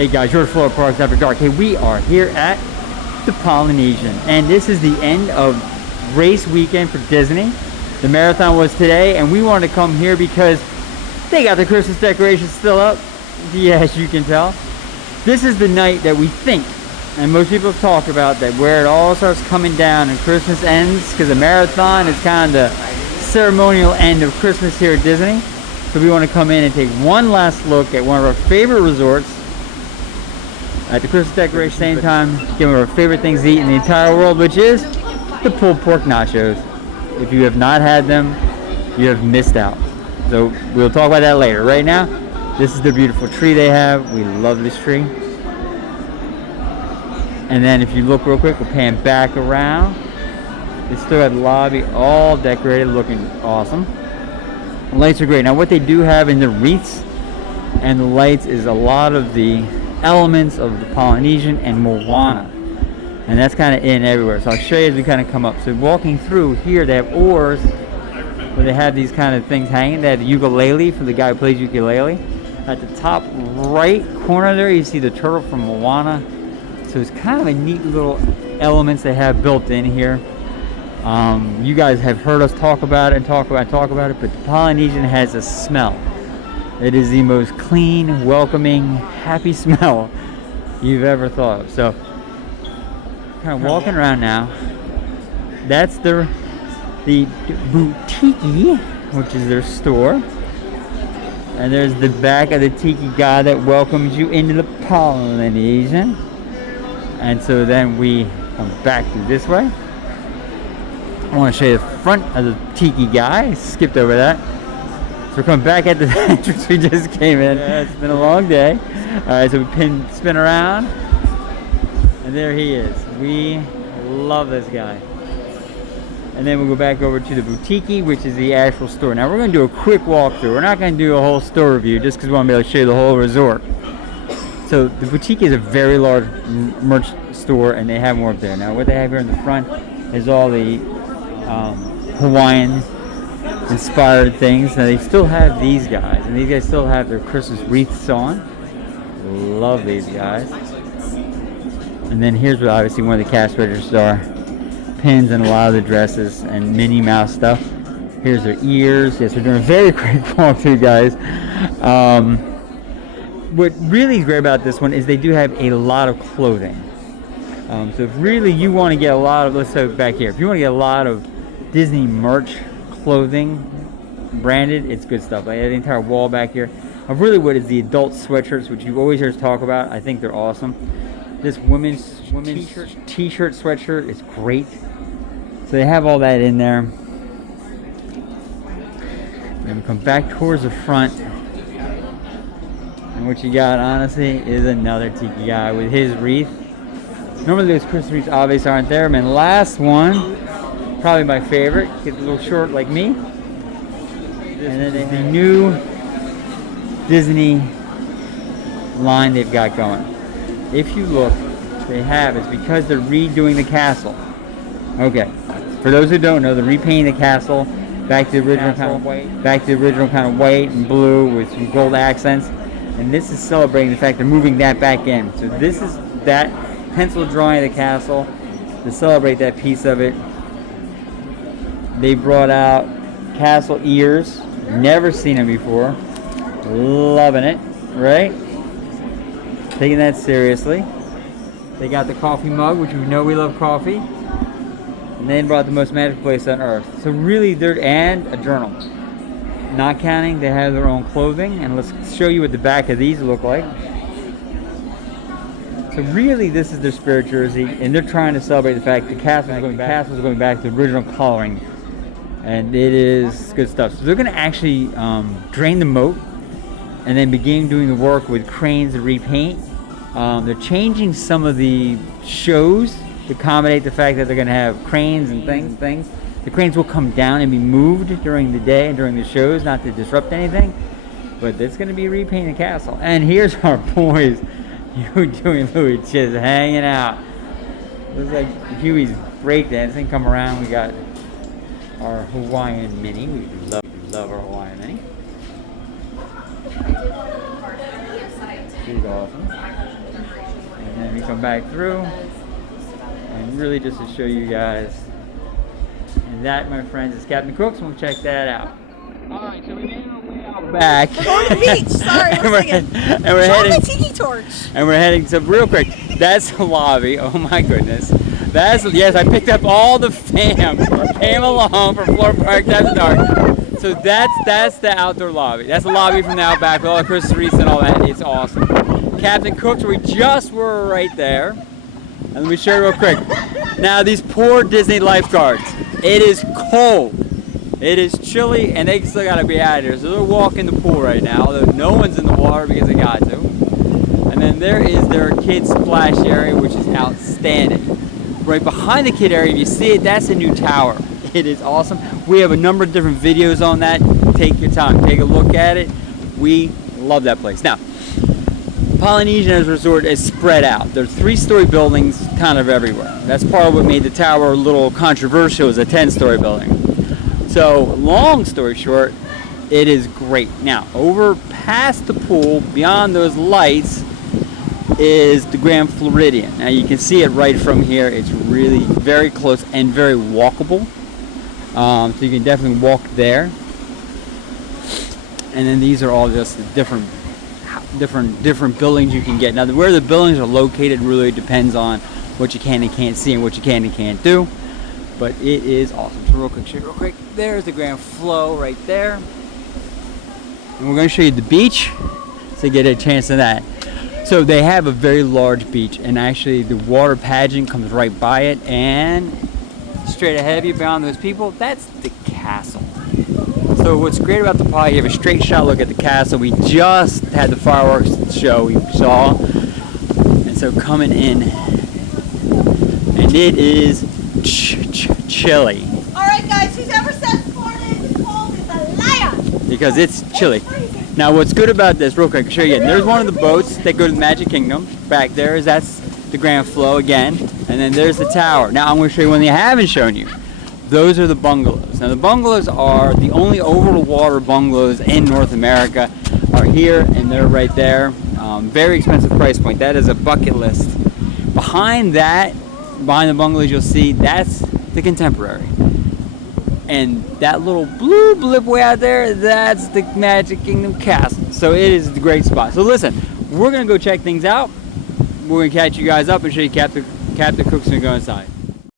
Hey guys, George Florida Parks After Dark. Hey, we are here at the Polynesian, and this is the end of race weekend for Disney. The marathon was today, and we wanted to come here because they got the Christmas decorations still up. Yes, you can tell. This is the night that we think, and most people have talked about, that where it all starts coming down and Christmas ends, because the marathon is kind of the ceremonial end of Christmas here at Disney. So we want to come in and take one last look at one of our favorite resorts at the Christmas decoration, same time get one of our favorite things to eat in the entire world, which is the pulled pork nachos. If you have not had them, you have missed out. So we'll talk about that later. Right now, this is the beautiful tree they have. We love this tree. And then if you look real quick, we'll pan back around. They still got the lobby all decorated, looking awesome. The lights are great. Now what they do have in the wreaths and the lights is a lot of the elements of the Polynesian and Moana. And that's kind of in everywhere. So I'll show you as we kind of come up. So walking through here, they have oars where they have these kind of things hanging. They have the ukulele for the guy who plays ukulele. At the top right corner there, you see the turtle from Moana. So it's kind of a neat little elements they have built in here. You guys have heard us talk about it and talk about it, but the Polynesian has a smell. It is the most clean, welcoming, happy smell you've ever thought of. So, kind of walking around now. That's the boutique, which is their store. And there's the back of the tiki guy that welcomes you into the Polynesian. And so then we come back through this way. I want to show you the front of the tiki guy. Skipped over that. So we're coming back at the entrance we just came in. Yeah, it's been a long day. Alright, so we spin around. And there he is. We love this guy. And then we'll go back over to the boutique, which is the actual store. Now we're going to do a quick walkthrough. We're not going to do a whole store review just because we want to be able to show you the whole resort. So the boutique is a very large merch store, and they have more up there. Now what they have here in the front is all the Hawaiian inspired things. Now they still have these guys, and these guys still have their Christmas wreaths on. Love these guys. And then here's what obviously one of the cash registers are. Pins and a lot of the dresses and Minnie Mouse stuff. Here's their ears. Yes, we're doing a very quick walkthrough, guys. What really is great about this one is they do have a lot of clothing. So if really you want to get a lot of, let's go back here. If you want to get a lot of Disney merch, clothing, branded, it's good stuff. Like the entire wall back here. Really what is the adult sweatshirts, which you've always heard us talk about. I think they're awesome. This women's t-shirt sweatshirt is great. So they have all that in there. Then we come back towards the front. And what you got, honestly, is another tiki guy with his wreath. Normally those Christmas wreaths obviously aren't there. And last one, probably my favorite, gets a little short like me. And then the new Disney line they've got going. If you look, they have, it's because they're redoing the castle. Okay, for those who don't know, they're repainting the castle back to the original kind of white and blue with some gold accents. And this is celebrating the fact they're moving that back in. So this is that pencil drawing of the castle to celebrate that piece of it. They brought out castle ears. Never seen them before. Loving it, right? Taking that seriously. They got the coffee mug, which we know we love coffee. And they brought the most magical place on earth. So really, and a journal. Not counting, they have their own clothing. And let's show you what the back of these look like. So really, this is their spirit jersey. And they're trying to celebrate the fact the castle is going back to the original coloring. And it is good stuff. So they're going to actually drain the moat and then begin doing the work with cranes to repaint. They're changing some of the shows to accommodate the fact that they're going to have cranes and things. The cranes will come down and be moved during the day and during the shows, not to disrupt anything. But it's going to be repainting the castle. And here's our boys, Huey and Louie, just hanging out. Looks like Huey's breakdancing. Come around, we got our Hawaiian Mini. We love our Hawaiian Mini. is awesome. And then we come back through, and really just to show you guys. And that, my friends, is Captain Cook's. We'll check that out. Alright, so we made our way out back. We're going to the beach. Sorry, and we're heading. The tiki torch. And we're heading. So real quick, that's the lobby. Oh my goodness. That's, yes, I picked up all the fam. Came along from Florida Park after dark. So that's the outdoor lobby. That's the lobby from the Outback with all the Christmas wreaths and all that. It's awesome. Captain Cook's, we just were right there. And let me show you real quick. Now these poor Disney lifeguards. It is cold. It is chilly, and they still gotta be out of here. So they're walking the pool right now, although no one's in the water because they got to. And then there is their kids splash area, which is outstanding. Right behind the kid area, if you see it, that's a new tower. It is awesome. We have a number of different videos on that. Take your time, take a look at it. We love that place. Now, Polynesian Resort is spread out. There are 3-story buildings kind of everywhere. That's part of what made the tower a little controversial. It was a 10-story building. So, long story short, it is great. Now, over past the pool, beyond those lights, is the Grand Floridian. Now, you can see it right from here. It's really very close and very walkable. So you can definitely walk there. And then these are all just the different buildings you can get. Now, where the buildings are located really depends on what you can and can't see and what you can and can't do. But it is awesome. So real quick, there's the Grand Flow right there. And we're going to show you the beach, so you get a chance of that. So they have a very large beach, and actually the water pageant comes right by it, and straight ahead of you, beyond those people, that's the castle. So what's great about the Poly, you have a straight shot look at the castle. We just had the fireworks show we saw, and so coming in, and it is chilly. All right, guys, who's ever said Florida is cold is a liar. Because it's chilly. Now, what's good about this, real quick, I'll show you again. There's one of the boats that go to the Magic Kingdom. Back there, that's the Grand Flow again. And then there's the tower. Now, I'm going to show you one they haven't shown you. Those are the bungalows. Now, the bungalows are the only over-the-water bungalows in North America. Are here, and they're right there. Very expensive price point. That is a bucket list. Behind that, behind the bungalows, you'll see that's the Contemporary. And that little blue blip way out there, that's the Magic Kingdom Castle. So it is a great spot. So listen, we're going to go check things out. We're going to catch you guys up and show you Captain Cook's going to go inside.